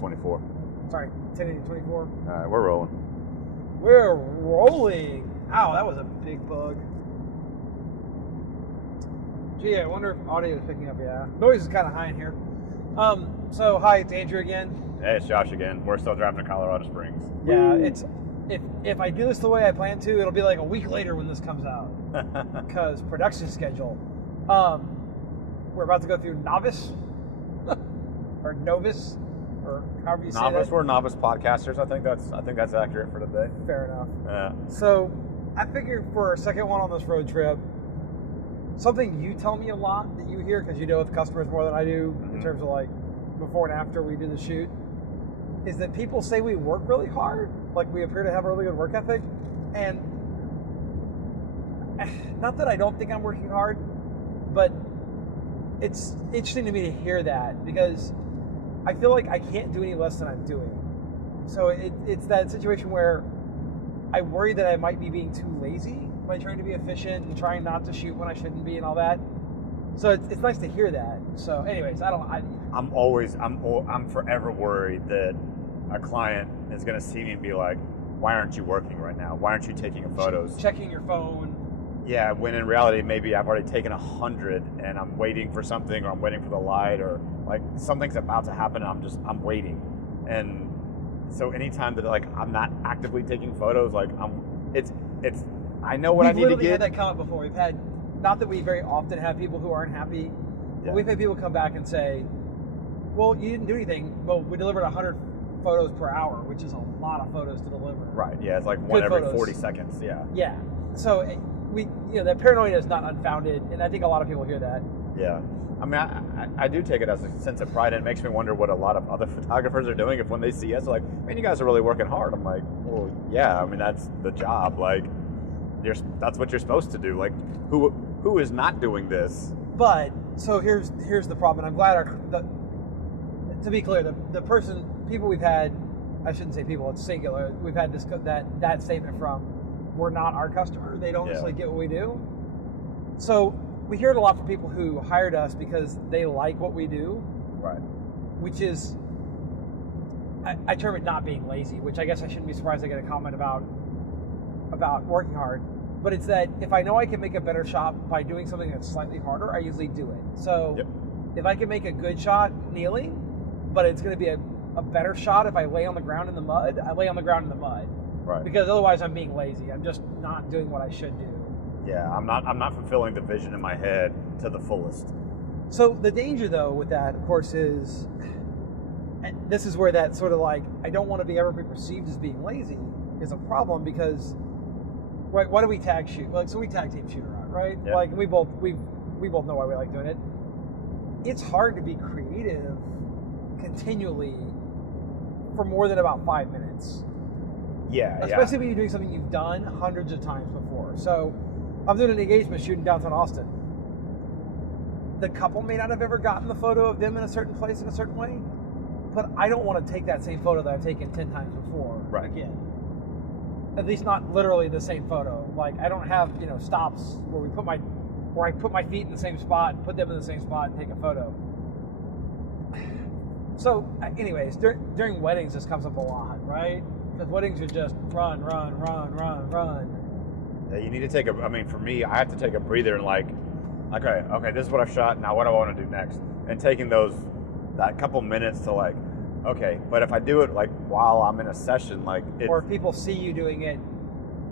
24. Sorry, 1080-24. All right, we're rolling. We're rolling. Ow, that was a big bug. Gee, I wonder if audio is picking up. Yeah, noise is kind of high in here. So hi, it's Andrew again. Hey, it's Josh again. We're still driving to Colorado Springs. Yeah, it's if I do this the way I plan to, it'll be like a week later when this comes out because production schedule. We're about to go through Novice or Novus or however you say that. Novice. We're novice podcasters. I think that's accurate for today. Fair enough. Yeah. So I figured for our second one on this road trip, something you tell me a lot that you hear because you deal with customers more than I do in terms of like before and after we do the shoot, is that people say we work really hard, like we appear to have a really good work ethic. And not that I don't think I'm working hard, but it's interesting to me to hear that because I feel like I can't do any less than I'm doing. So it's that situation where I worry that I might be being too lazy by trying to be efficient and trying not to shoot when I shouldn't be and all that. So it's nice to hear that. So anyways, I'm forever worried that a client is going to see me and be like, why aren't you working right now? Why aren't you taking photos? Checking your phone. Yeah, when in reality, maybe I've already taken 100 and I'm waiting for something or I'm waiting for the light or like something's about to happen and I'm waiting. And so anytime that like I'm not actively taking photos, like I know what I need to get. We've literally had that comment before. We've had, not that we very often have people who aren't happy, but we've had people come back and say, well, you didn't do anything. Well, we delivered 100 photos per hour, which is a lot of photos to deliver. Right, yeah, it's like one every 40 seconds, yeah. Yeah, so that paranoia is not unfounded, and I think a lot of people hear that. Yeah, I mean, I do take it as a sense of pride, and it makes me wonder what a lot of other photographers are doing if when they see us, they're like, man, you guys are really working hard. I'm like, well, yeah, I mean, that's the job, like, that's what you're supposed to do. Like, who is not doing this? But so here's the problem, and I'm glad to be clear, people we've had, I shouldn't say people, it's singular. We've had that statement from, we're not our customer. They don't necessarily get what we do. So we hear it a lot from people who hired us because they like what we do, right? Which is, I term it not being lazy, which I guess I shouldn't be surprised I get a comment about working hard. But it's that if I know I can make a better shot by doing something that's slightly harder, I usually do it. So if I can make a good shot kneeling, but it's going to be a better shot if I lay on the ground in the mud, I lay on the ground in the mud. Right. Because otherwise I'm being lazy. I'm just not doing what I should do. Yeah, I'm not fulfilling the vision in my head to the fullest. So the danger though with that, of course, is, and this is where that sort of like, I don't want to ever be perceived as being lazy is a problem because, right, why do we tag shoot? Like, so we tag team shoot around, right? Yeah. Like we both know why we like doing it. It's hard to be creative continually for more than about 5 minutes. Yeah, especially when you're doing something you've done hundreds of times before. So I'm doing an engagement shoot in downtown Austin. The couple may not have ever gotten the photo of them in a certain place in a certain way, but I don't want to take that same photo that I've taken 10 times before again. At least not literally the same photo. Like I don't have, stops where I put my feet in the same spot, put them in the same spot and take a photo. So anyways, during weddings this comes up a lot, right? Because weddings are just run. Yeah, you need to for me, I have to take a breather and like, okay, this is what I've shot, now what do I want to do next? And taking that couple minutes to like, okay, but if I do it like while I'm in a session, like or if people see you doing it,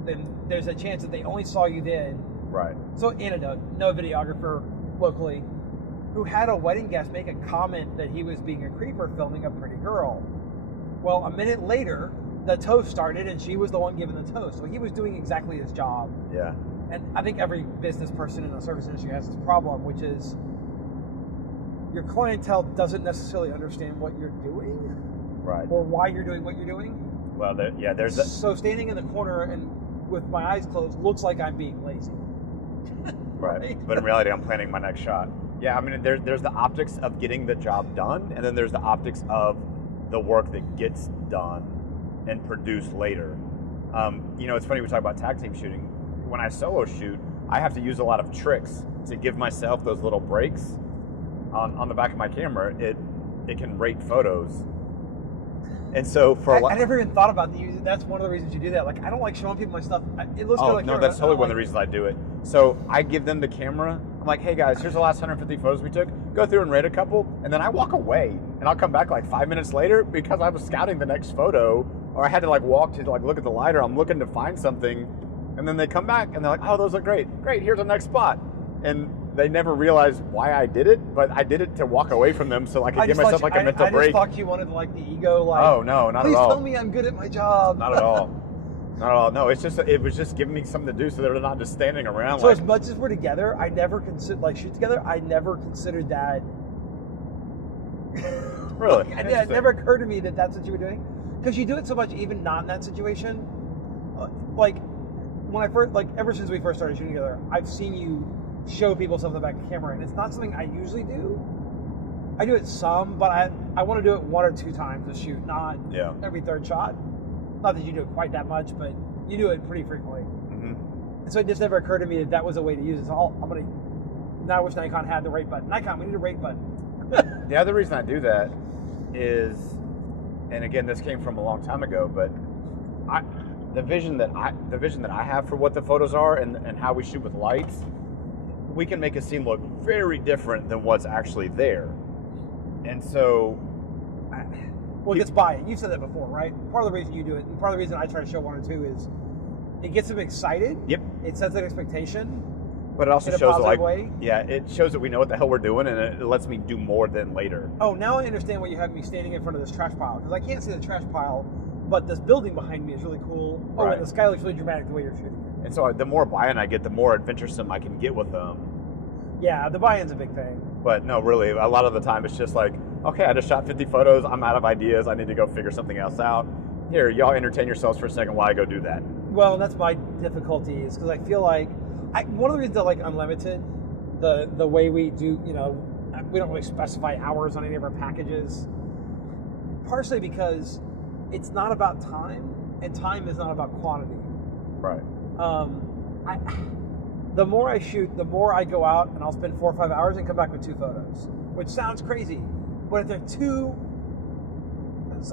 then there's a chance that they only saw you then. Right. So anecdote, no videographer locally who had a wedding guest make a comment that he was being a creeper filming a pretty girl. Well, a minute later, the toast started and she was the one giving the toast. So he was doing exactly his job. Yeah. And I think every business person in the service industry has this problem, which is your clientele doesn't necessarily understand what you're doing. Right. Or why you're doing what you're doing. Well, So standing in the corner and with my eyes closed looks like I'm being lazy. Right. But in reality, I'm planning my next shot. Yeah, I mean, there's the optics of getting the job done, and then there's the optics of the work that gets done and produced later. It's funny we talk about tag team shooting. When I solo shoot, I have to use a lot of tricks to give myself those little breaks on the back of my camera. It can rate photos And so for a lot, I never even thought about that. That's one of the reasons you do that. Like, I don't like showing people my stuff. It looks good on no, camera, that's but I totally don't one of the reasons I do it. So I give them the camera. I'm like, hey guys, here's the last 150 photos we took. Go through and rate a couple, and then I walk away, and I'll come back like 5 minutes later because I was scouting the next photo, or I had to like walk to like look at the light, or I'm looking to find something, and then they come back and they're like, oh, those look great. Great, here's the next spot, and they never realized why I did it, but I did it to walk away from them so I could give myself like a mental break. I just thought you wanted like the ego, like, oh no, not please at all. tell me I'm good at my job. Not at all. Not at all. No, it was just giving me something to do so they're not just standing around. So as much as we're together, I never consider like shoot together. I never considered that. Really? It never occurred to me that that's what you were doing, because you do it so much, even not in that situation. Like when I first, like ever since we first started shooting together, I've seen you show people stuff in the back of the camera, and it's not something I usually do. I do it some, but I want to do it 1 or 2 times a shoot, not every third shot. Not that you do it quite that much, but you do it pretty frequently. Mm-hmm. And so it just never occurred to me that that was a way to use it. So now I wish Nikon had the rate button. Nikon, we need a rate button. The other reason I do that is, and again, this came from a long time ago, but the vision that I have for what the photos are and how we shoot with lights, we can make a scene look very different than what's actually there. And so well, it gets buy-in. You've said that before, right? Part of the reason you do it, and part of the reason I try to show 1 or 2 is it gets them excited. Yep. It sets an expectation. But it also in a shows positive way. Yeah, it shows that we know what the hell we're doing, and it lets me do more than later. Oh, now I understand why you have me standing in front of this trash pile, because I can't see the trash pile, but this building behind me is really cool. Oh, right. And the sky looks really dramatic the way you're shooting it. And so the more buy-in I get, the more adventuresome I can get with them. Yeah, the buy-in's a big thing. But no, really, a lot of the time it's just like, okay, I just shot 50 photos. I'm out of ideas. I need to go figure something else out. Here, y'all entertain yourselves for a second while I go do that. Well, that's my difficulty, is because I feel like one of the reasons I like Unlimited, the way we do, we don't really specify hours on any of our packages. Partially because it's not about time, and time is not about quantity. Right. The more I shoot, the more I go out and I'll spend 4 or 5 hours and come back with 2 photos, which sounds crazy. But if they're 2,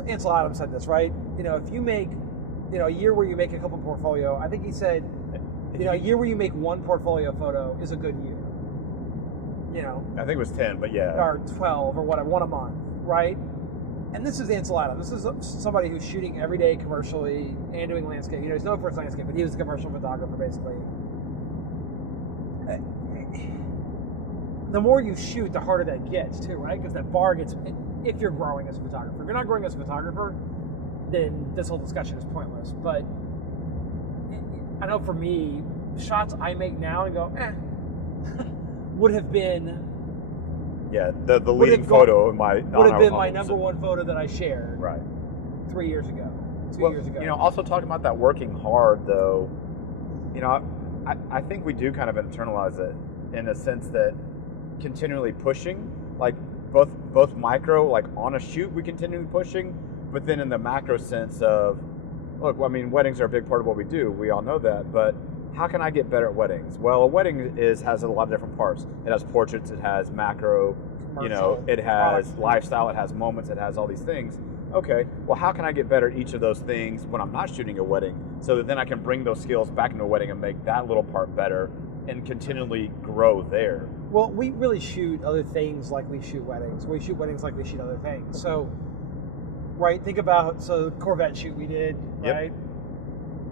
Ansel Adams said this, right? If you make, a year where you make a couple portfolio, I think he said, a year where you make 1 portfolio photo is a good year. I think it was 10, but yeah. Or 12 or whatever, 1 a month, right? And this is Ansel Adams. This is somebody who's shooting every day commercially and doing landscape. He's known for his landscape, but he was a commercial photographer, basically. The more you shoot, the harder that gets, too, right? Because that bar gets, if you're growing as a photographer. If you're not growing as a photographer, then this whole discussion is pointless. But I know for me, shots I make now and go, would have been... Yeah, the leading photo in my... Would have been my number 1 photo that I shared. Right. 3 years ago. 2 years ago. Also talking about that working hard, though, I think we do kind of internalize it in a sense that continually pushing, like both micro, like on a shoot, we continually pushing, but then in the macro sense of, look, weddings are a big part of what we do. We all know that, but how can I get better at weddings? Well, a wedding has a lot of different parts. It has portraits, it has macro, it has lifestyle, it has moments, it has all these things. Okay, well, how can I get better at each of those things when I'm not shooting a wedding, so that then I can bring those skills back into a wedding and make that little part better and continually grow there? Well, we really shoot other things like we shoot weddings. We shoot weddings like we shoot other things. So, right, think about, the Corvette shoot we did, right? Yep.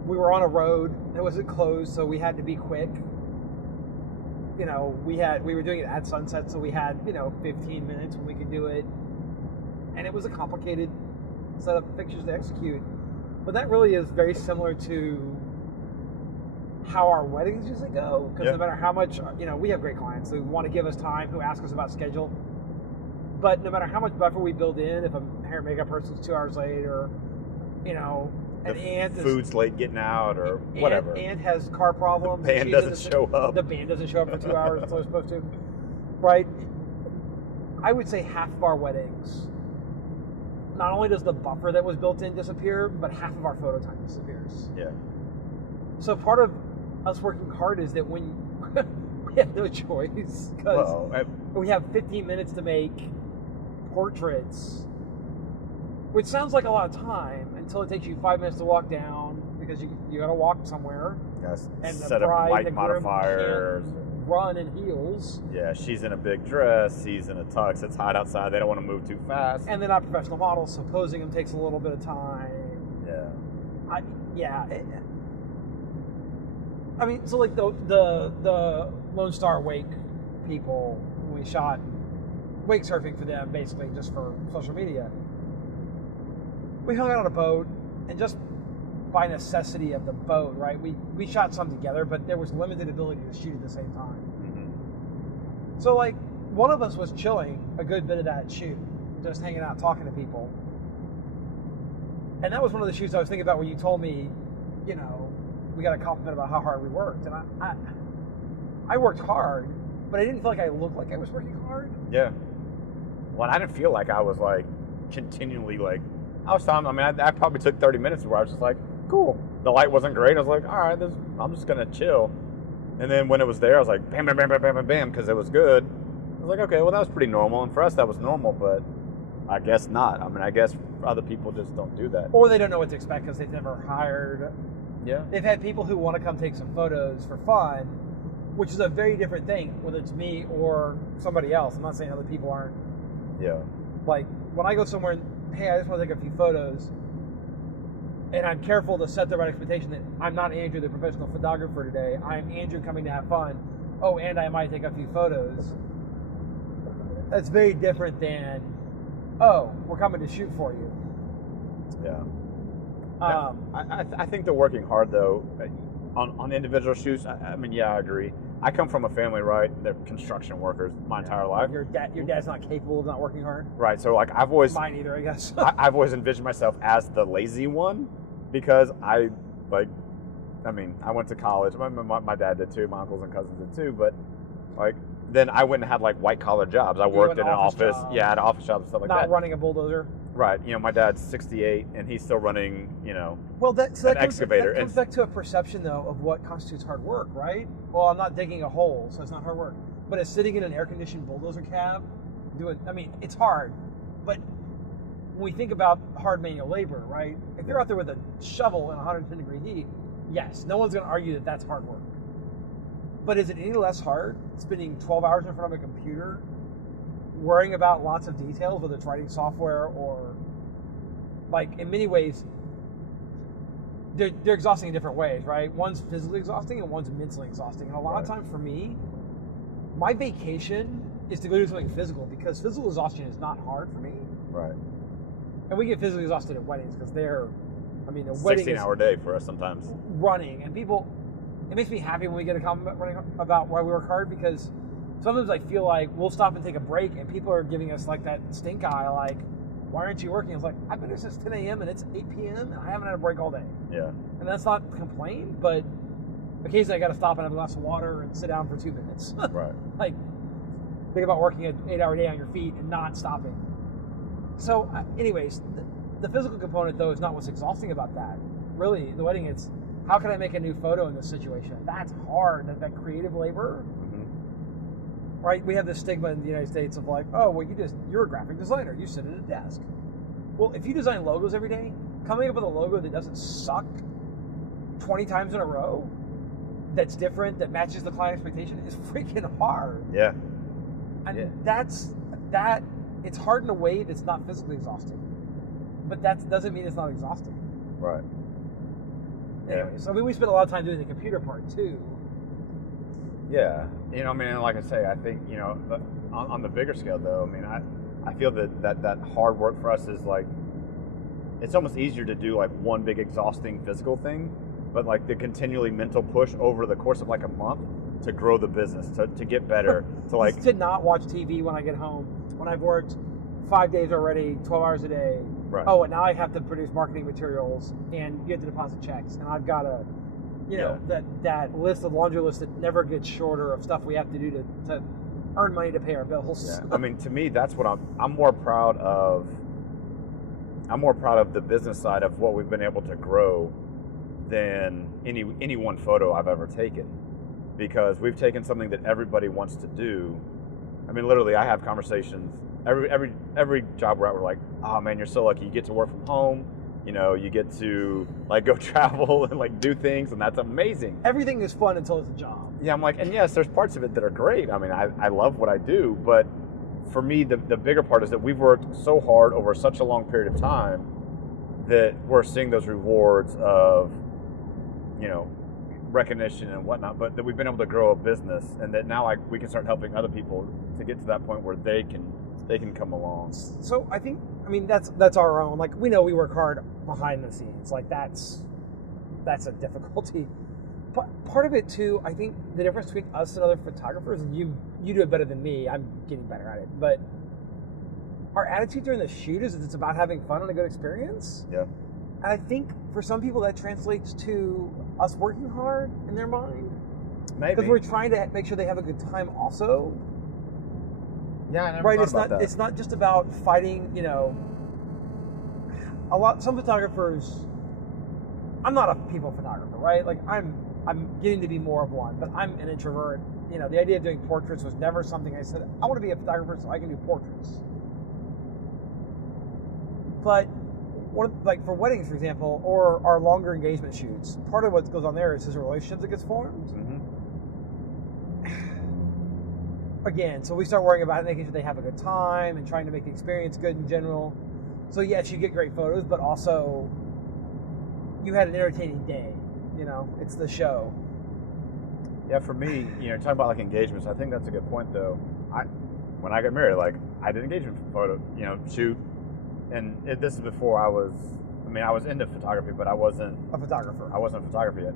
We were on a road, it wasn't closed, so we had to be quick. We were doing it at sunset, so we had, 15 minutes when we could do it. And it was a complicated set of pictures to execute. But that really is very similar to how our weddings usually go. Because no matter how much, we have great clients who want to give us time, who ask us about schedule. But no matter how much buffer we build in, if a hair and makeup person's 2 hours late, or, an aunt food's late getting out, or whatever. Aunt has car problems. The band doesn't show up. The band doesn't show up for 2 hours until it's supposed to. Right? I would say half of our weddings, not only does the buffer that was built in disappear, but half of our photo time disappears. Yeah. So part of us working hard is that when we have no choice, because we have 15 minutes to make portraits, which sounds like a lot of time until it takes you 5 minutes to walk down because you got to walk somewhere. Yes. And the Set of bride, light the groom modifiers. can't run in heels. Yeah, she's in a big dress. He's in a tux. It's hot outside. They don't want to move too fast. And they're not professional models, so posing them takes a little bit of time. Yeah. I mean, so like the Lone Star Wake people, when we shot wake surfing for them, basically just for social media, we hung out on a boat, and just by necessity of the boat, right? We shot some together, but there was limited ability to shoot at the same time. Mm-hmm. So like one of us was chilling a good bit of that shoot, just hanging out, talking to people. And that was one of the shoots I was thinking about where you told me, you know, we got a compliment about how hard we worked. And I worked hard, but I didn't feel like I looked like I was working hard. Yeah. Well, I didn't feel like I was like continually like, I was telling, I mean, I probably took 30 minutes where I was just like, cool. The light wasn't great. I was like, all right, I'm just going to chill. And then when it was there, I was like, bam, bam, bam, bam, bam, bam, bam, because it was good. I was like, okay, well, that was pretty normal. And for us, that was normal, but I guess not. I mean, I guess other people just don't do that. Or they don't know what to expect because they've never hired. Yeah. They've had people who want to come take some photos for fun, which is a very different thing, whether it's me or somebody else. I'm not saying other people aren't. Yeah. Like, when I go somewhere and, hey, I just want to take a few photos, and I'm careful to set the right expectation that I'm not Andrew, the professional photographer today. I'm Andrew coming to have fun. Oh, and I might take a few photos. That's very different than, oh, we're coming to shoot for you. Yeah. I think they're working hard, though, on individual shoots. I mean, yeah, I agree. I come from a family, right? They're construction workers my entire life. Your dad's not capable of not working hard? Right, so like I've always... Mine either, I guess. I've always envisioned myself as the lazy one because I went to college. My dad did too, my uncles and cousins did too, but like then I went and had like white collar jobs. I worked in an office. Yeah, I had an office job and stuff like that. Not running a bulldozer. Right. You know, my dad's 68 and he's still running, you know, that excavator. That comes back to a perception though of what constitutes hard work, right? Well, I'm not digging a hole, so it's not hard work. But it's sitting in an air conditioned bulldozer cab doing, I mean, it's hard. But when we think about hard manual labor, right? If you're out there with a shovel in 110 degree heat, yes, no one's going to argue that that's hard work. But is it any less hard spending 12 hours in front of a computer worrying about lots of details, whether it's writing software or, like, in many ways, they're exhausting in different ways, right? One's physically exhausting and one's mentally exhausting. And a lot of times for me, my vacation is to go do something physical because physical exhaustion is not hard for me. Right. And we get physically exhausted at weddings because the wedding is 16-hour day for us sometimes. Running. And people, it makes me happy when we get a comment running about why we work hard because sometimes I feel like we'll stop and take a break and people are giving us like that stink eye, like, why aren't you working? It's like, I've been here since 10 a.m. and it's 8 p.m. and I haven't had a break all day. Yeah. And that's not a complaint, but occasionally I got to stop and have a glass of water and sit down for 2 minutes. Right. Like, think about working an 8-hour day on your feet and not stopping. So, anyways, the physical component, though, is not what's exhausting about that. Really, the wedding, it's how can I make a new photo in this situation? That's hard. That creative labor. Right? We have this stigma in the United States of like, oh, well, you're a graphic designer. You sit at a desk. Well, if you design logos every day, coming up with a logo that doesn't suck 20 times in a row, that's different, that matches the client expectation, is freaking hard. Yeah. And it's hard in a way that's not physically exhausting. But that doesn't mean it's not exhausting. Right. Anyway, so we spent a lot of time doing the computer part too. Yeah, you know, I mean, like I say, I think, you know, on the bigger scale, though, I mean, I feel that hard work for us is like, it's almost easier to do like one big exhausting physical thing, but like the continually mental push over the course of like a month to grow the business, to get better, to like... to not watch TV when I get home, when I've worked 5 days already, 12 hours a day. Right. Oh, and now I have to produce marketing materials and you have to deposit checks, and I've got to... You know, that list of laundry list that never gets shorter of stuff we have to do to earn money to pay our bills. Yeah. I mean, to me, that's what I'm more proud of. I'm more proud of the business side of what we've been able to grow than any one photo I've ever taken, because we've taken something that everybody wants to do. I mean, literally, I have conversations every job we're at, we're like, oh man, you're so lucky. You get to work from home. You know, you get to like go travel and like do things, and that's amazing. Everything is fun until it's a job. Yeah, I'm like, and yes, there's parts of it that are great. I mean, I love what I do, but for me, the bigger part is that we've worked so hard over such a long period of time that we're seeing those rewards of, you know, recognition and whatnot, but that we've been able to grow a business, and that now we can start helping other people to get to that point where they can come along. So I mean that's our own, like, we know we work hard behind the scenes, like that's a difficulty. But part of it too, I think the difference between us and other photographers, and you do it better than me, I'm getting better at it, but our attitude during the shoot is that it's about having fun and a good experience. Yeah. And I think for some people that translates to us working hard in their mind. Maybe. Because we're trying to make sure they have a good time also. Yeah, I never right, thought it's about not that. it's not just about fighting, you know. Some photographers, I'm not a people photographer, right? Like I'm getting to be more of one, but I'm an introvert. You know, the idea of doing portraits was never something I said, I want to be a photographer so I can do portraits. But like for weddings, for example, or our longer engagement shoots, part of what goes on there is his relationship that gets formed. Mm-hmm. Again, so we start worrying about making sure they have a good time and trying to make the experience good in general. So yes, you get great photos, but also you had an entertaining day. You know, it's the show. Yeah, for me, you know, talking about like engagements, I think that's a good point though. When I got married, like I did engagement photo, you know, shoot, and this is before I was into photography, but I wasn't A photographer. a photographer yet.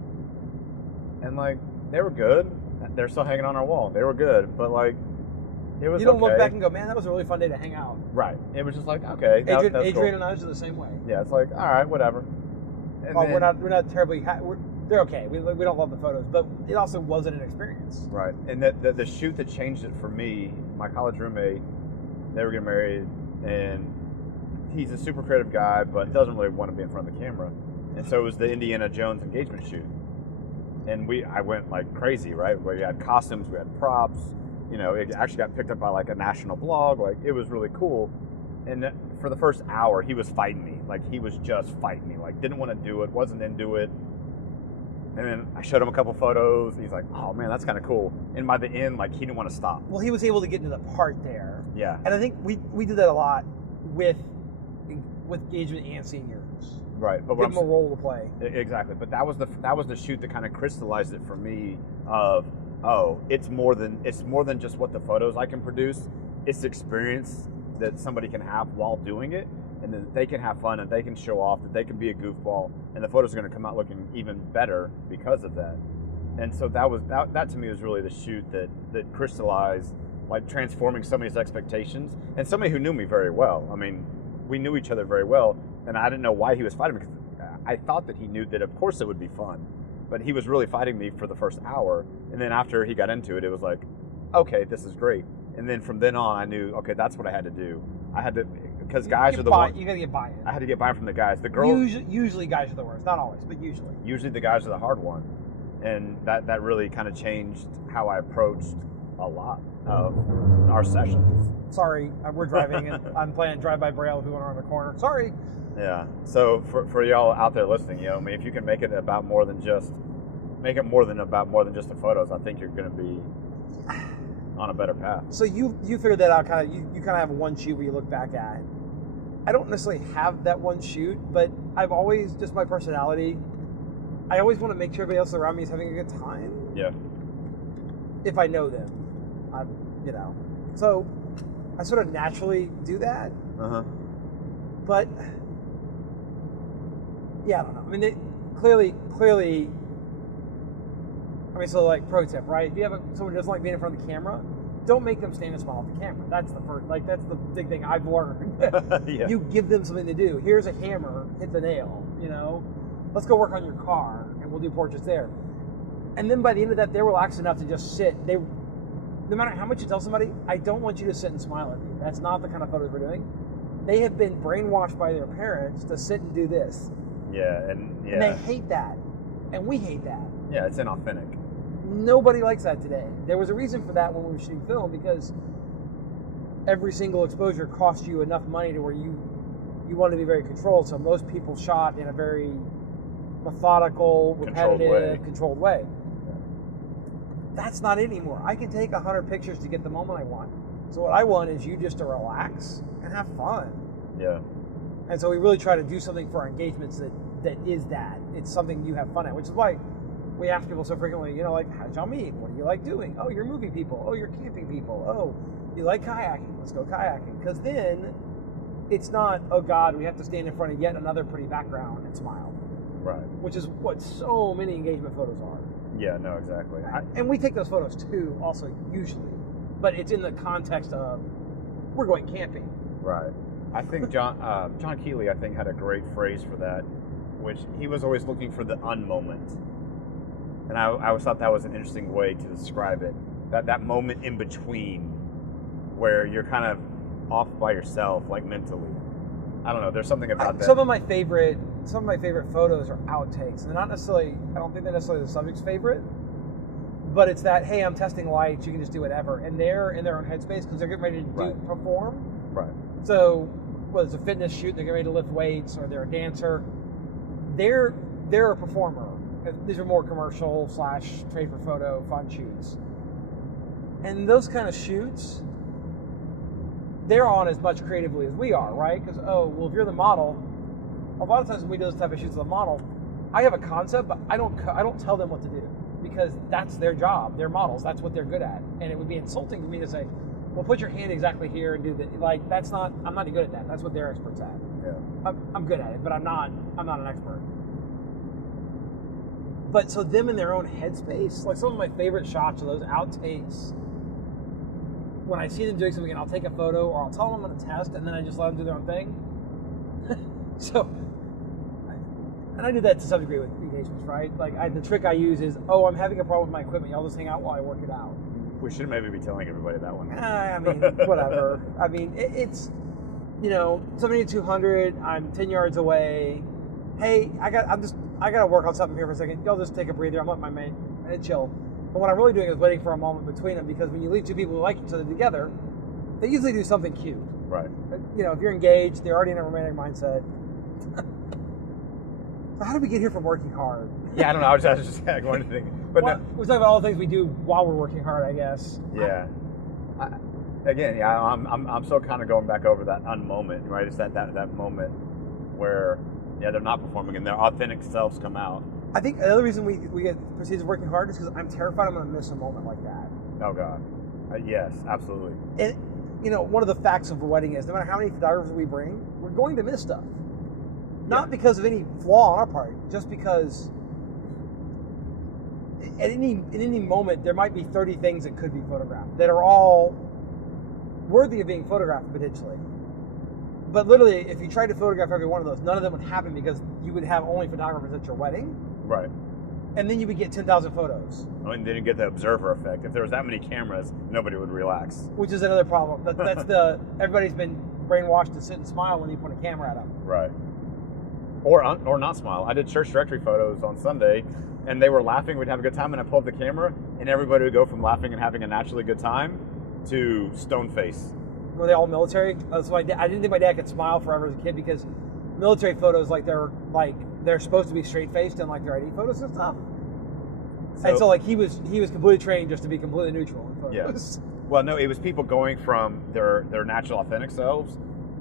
And like they were good. They're still hanging on our wall. They were good, but like it was. You don't okay. look back and go, man, that was a really fun day to hang out. Right. It was just like, okay, that's Adrian cool. and I are the same way. Yeah, it's like, all right, whatever. And then, We're not terribly. They're okay. We don't love the photos, but it also wasn't an experience. right. And the shoot that changed it for me, my college roommate, they were getting married, and he's a super creative guy, but doesn't really want to be in front of the camera. And so it was the Indiana Jones engagement shoot. And I went like crazy, right? We had costumes, we had props. You know, it actually got picked up by like a national blog. Like it was really cool. And for the first hour, he was fighting me. Like he was just fighting me. Like didn't want to do it, wasn't into it. And then I showed him a couple photos, and he's like, "Oh man, that's kind of cool." And by the end, like he didn't want to stop. Well, he was able to get into the part there. Yeah. And I think we did that a lot with engagement and seniors. Right. But Give them a role to play. Exactly. But that was the shoot that kind of crystallized it for me. Of it's more than just what the photos I can produce. It's the experience that somebody can have while doing it, and that they can have fun and they can show off, that they can be a goofball, and the photos are going to come out looking even better because of that. And so that to me was really the shoot that crystallized, like transforming somebody's expectations, and somebody who knew me very well. I mean, we knew each other very well, and I didn't know why he was fighting me, because I thought that he knew that of course it would be fun, but he was really fighting me for the first hour, and then after he got into it, it was like, okay, this is great. And then from then on, I knew, okay, that's what I had to do. I had to, because guys are the ones. You gotta get buy-in. I had to get buy-in from the guys. The girls. Usually guys are the worst. Not always, but usually. Usually the guys are the hard one, and that really kind of changed how I approached a lot of our sessions. Sorry, we're driving and I'm playing Drive by Braille if we want to run the corner. Sorry. Yeah. So for y'all out there listening, you know, I mean, if you can make it about more than just the photos, I think you're going to be on a better path. So you figured that out, you kind of have one shoot where you look back at. I don't necessarily have that one shoot, but I've always, just my personality, I always want to make sure everybody else around me is having a good time. Yeah. If I know them, you know. So I sort of naturally do that. Uh-huh. But yeah, I don't know. I mean, clearly. I mean, so like pro tip, right? If you have someone who doesn't like being in front of the camera, don't make them stand and smile at the camera. That's the big thing I've learned. Yeah. You give them something to do. Here's a hammer, hit the nail. You know, let's go work on your car, and we'll do portraits there. And then by the end of that, they're relaxed enough to just sit. No matter how much you tell somebody, I don't want you to sit and smile at me. That's not the kind of photos we're doing. They have been brainwashed by their parents to sit and do this. Yeah, and they hate that, and we hate that. Yeah, it's inauthentic. Nobody likes that today. There was a reason for that when we were shooting film, because every single exposure costs you enough money to where you want to be very controlled. So most people shot in a very methodical, repetitive, controlled way. That's not it anymore. I can take 100 pictures to get the moment I want. So what I want is you just to relax and have fun. Yeah. And so we really try to do something for our engagements that is that. It's something you have fun at, which is why we ask people so frequently, you know, like, how did y'all meet? What do you like doing? Oh, you're movie people. Oh, you're camping people. Oh, you like kayaking. Let's go kayaking. Because then it's not, oh God, we have to stand in front of yet another pretty background and smile. Right. Which is what so many engagement photos are. Yeah, no, exactly. And we take those photos too, also, usually. But it's in the context of, we're going camping. Right. I think John Keeley, I think, had a great phrase for that, which he was always looking for the unmoment. And I always thought that was an interesting way to describe it. That moment in between where you're kind of off by yourself, like mentally. I don't know, there's something about that. Some of my favorite photos are outtakes. They're not necessarily, I don't think they're necessarily the subject's favorite, but it's that, hey, I'm testing lights, you can just do whatever. And they're in their own headspace because they're getting ready to perform. Right. So, whether it's a fitness shoot, they're getting ready to lift weights, or they're a dancer, they're a performer. These are more commercial / trade for photo fun shoots. And those kind of shoots, they're on as much creatively as we are, right? Because, if you're the model, a lot of times when we do those type of shoots with a model, I have a concept, but I don't tell them what to do because that's their job. They're models. That's what they're good at. And it would be insulting to me to say, well, put your hand exactly here and do that. Like, I'm not good at that. That's what they're experts at. Yeah. I'm good at it, but I'm not an expert. But so them in their own headspace, like some of my favorite shots are those outtakes. When I see them doing something and I'll take a photo or I'll tell them I'm going to test and then I just let them do their own thing. And I do that to some degree with engagements, right? Like the trick I use is, I'm having a problem with my equipment. Y'all just hang out while I work it out. We should maybe be telling everybody that one. I mean, whatever. I mean, it's, 7200. I'm 10 yards away. Hey, I got to work on something here for a second. Y'all just take a breather. I'm letting my mate chill. But what I'm really doing is waiting for a moment between them because when you leave two people who like each other together, they usually do something cute. Right. If you're engaged, they're already in a romantic mindset. So how did we get here from working hard? Yeah, I don't know. I was just going to think. But we're talking about all the things we do while we're working hard, I guess. Yeah. I'm still kind of going back over that unmoment, right? It's that moment where, they're not performing and their authentic selves come out. I think the other reason we get perceived as working hard is because I'm terrified I'm going to miss a moment like that. Oh, God. Yes, absolutely. And, one of the facts of a wedding is no matter how many photographers we bring, we're going to miss stuff. Not because of any flaw on our part, just because at any moment there might be 30 things that could be photographed that are all worthy of being photographed potentially. But literally, if you tried to photograph every one of those, none of them would happen because you would have only photographers at your wedding. Right. And then you would get 10,000 photos. And then you get the observer effect. If there was that many cameras, nobody would relax. Which is another problem. That's everybody's been brainwashed to sit and smile when you point a camera at them. Right. Or not smile. I did church directory photos on Sunday, and they were laughing. We'd have a good time, and I pulled up the camera, and everybody would go from laughing and having a naturally good time to stone face. Were they all military? So I didn't think my dad could smile forever as a kid because military photos, they're supposed to be straight faced and like their ID photos and stuff. And so he was completely trained just to be completely neutral in photos. Yeah. Well, no, it was people going from their natural authentic selves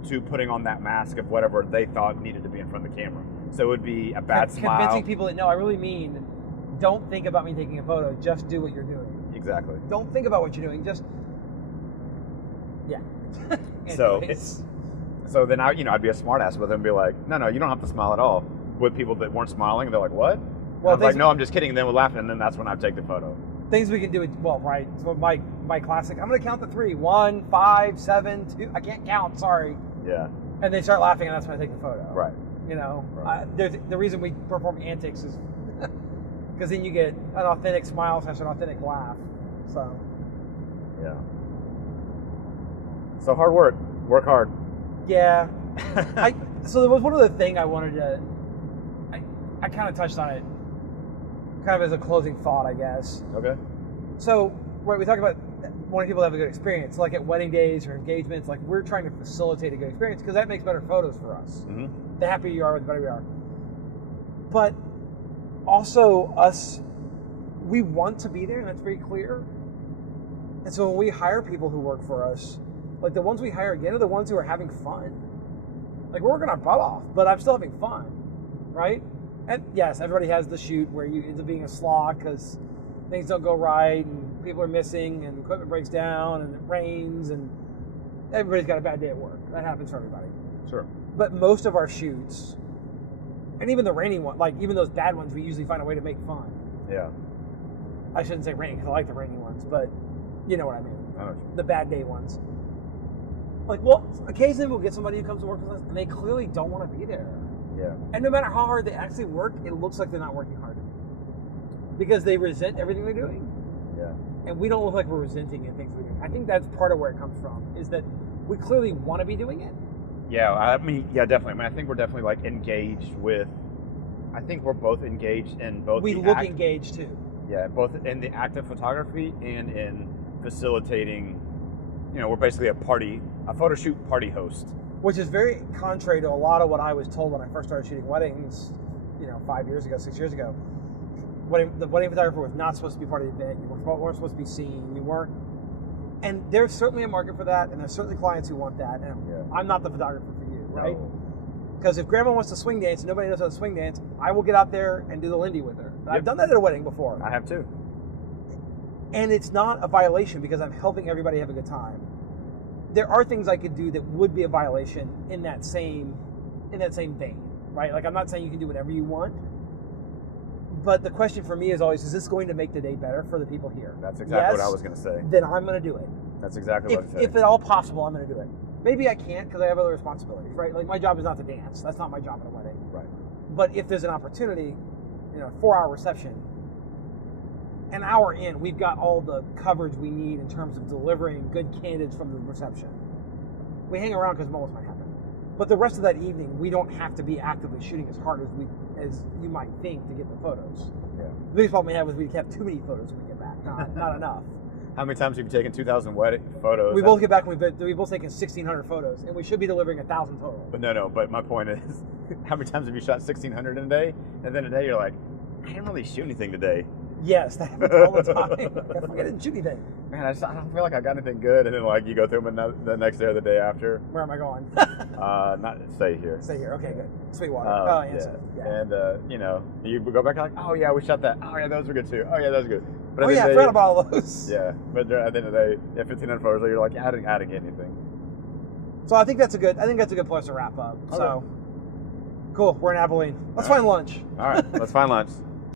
to putting on that mask of whatever they thought needed to be in front of the camera. So it would be a bad smile. Convincing people that, no, I really mean, don't think about me taking a photo, just do what you're doing. Exactly. Don't think about what you're doing, just, yeah. So then I'd be a smartass with them and be like, no, you don't have to smile at all. With people that weren't smiling, they're like, what? Well, I'm like, no, I'm just kidding. And then we'll laugh, and then that's when I take the photo. Things we can do, right. So my classic, I'm going to count to 3. 1, 5, 7, 2. I can't count, sorry. Yeah. And they start laughing, and that's when I take the photo. Right. Right. The reason we perform antics is because then you get an authentic smile / an authentic laugh. So. Yeah. So hard work. Work hard. Yeah. So there was one other thing I wanted to. I kind of touched on it, kind of as a closing thought, I guess. Okay. So, right, we talk about wanting people to have a good experience, like at wedding days or engagements. Like, we're trying to facilitate a good experience because that makes better photos for us. Mm-hmm. The happier you are, the better we are. But also, we want to be there, and that's very clear. And so when we hire people who work for us, like the ones we hire again are the ones who are having fun. Like, we're working our butt off, but I'm still having fun, right? And yes, everybody has the shoot where you end up being a slog because things don't go right and people are missing and equipment breaks down and it rains and everybody's got a bad day at work. That happens for everybody. Sure. But most of our shoots, and even the rainy one, like even those bad ones, we usually find a way to make fun. Yeah. I shouldn't say rainy because I like the rainy ones, but you know what I mean. I know what you mean. The bad day ones. Like, well, occasionally we'll get somebody who comes to work with us and they clearly don't want to be there. Yeah. And no matter how hard they actually work, it looks like they're not working hard. Because they resent everything they're doing. Yeah. And we don't look like we're resenting it, things we do. I think that's part of where it comes from, is that we clearly want to be doing it. Yeah, I mean, yeah, definitely. I mean, I think we're definitely like engaged with, I think we're both engaged in both. We look engaged too. Yeah, both in the act of photography and in facilitating, you know, we're basically a photo shoot party host. Which is very contrary to a lot of what I was told when I first started shooting weddings, 5 years ago, 6 years ago. The wedding photographer was not supposed to be part of the event. You weren't supposed to be seen. You weren't. And there's certainly a market for that, and there's certainly clients who want that. And I'm not the photographer for you, right? Because if grandma wants to swing dance and nobody knows how to swing dance, I will get out there and do the Lindy with her. Yep. I've done that at a wedding before. I have too. And it's not a violation because I'm helping everybody have a good time. There are things I could do that would be a violation in that same vein, right? Like, I'm not saying you can do whatever you want, but the question for me is always, is this going to make the day better for the people here? That's exactly what I was going to say. Then I'm going to do it. That's exactly what I said. If at all possible, I'm going to do it. Maybe I can't because I have other responsibilities, right? Like, my job is not to dance. That's not my job at a wedding. Right. But if there's an opportunity, 4-hour reception, an hour in, we've got all the coverage we need in terms of delivering good candidates from the reception. We hang around because moments might happen. But the rest of that evening, we don't have to be actively shooting as hard as you might think to get the photos. Yeah. The biggest problem we have is we have too many photos when we get back. Not enough. How many times have you taken 2,000 wedding photos? We both get back and we've both taken 1,600 photos, and we should be delivering 1,000 total. But my point is, how many times have you shot 1,600 in a day? And then a day you're like, I didn't really shoot anything today. Yes, that happens all the time. I didn't shoot anything. Man, I don't feel like I got anything good. And then like you go through them the next day or the day after. Where am I going? Not stay here. Stay here. Okay, good. Sweetwater. Yeah. And you go back like, oh yeah, we shot that. Oh yeah, those were good too. Oh yeah, those were good. But I forgot about all those. Yeah, but at the end of the day, 1,500 photos, you're like, I didn't get anything. So I think that's a good place to wrap up. Okay. So cool. We're in Abilene. Let's find lunch. All right, let's find lunch.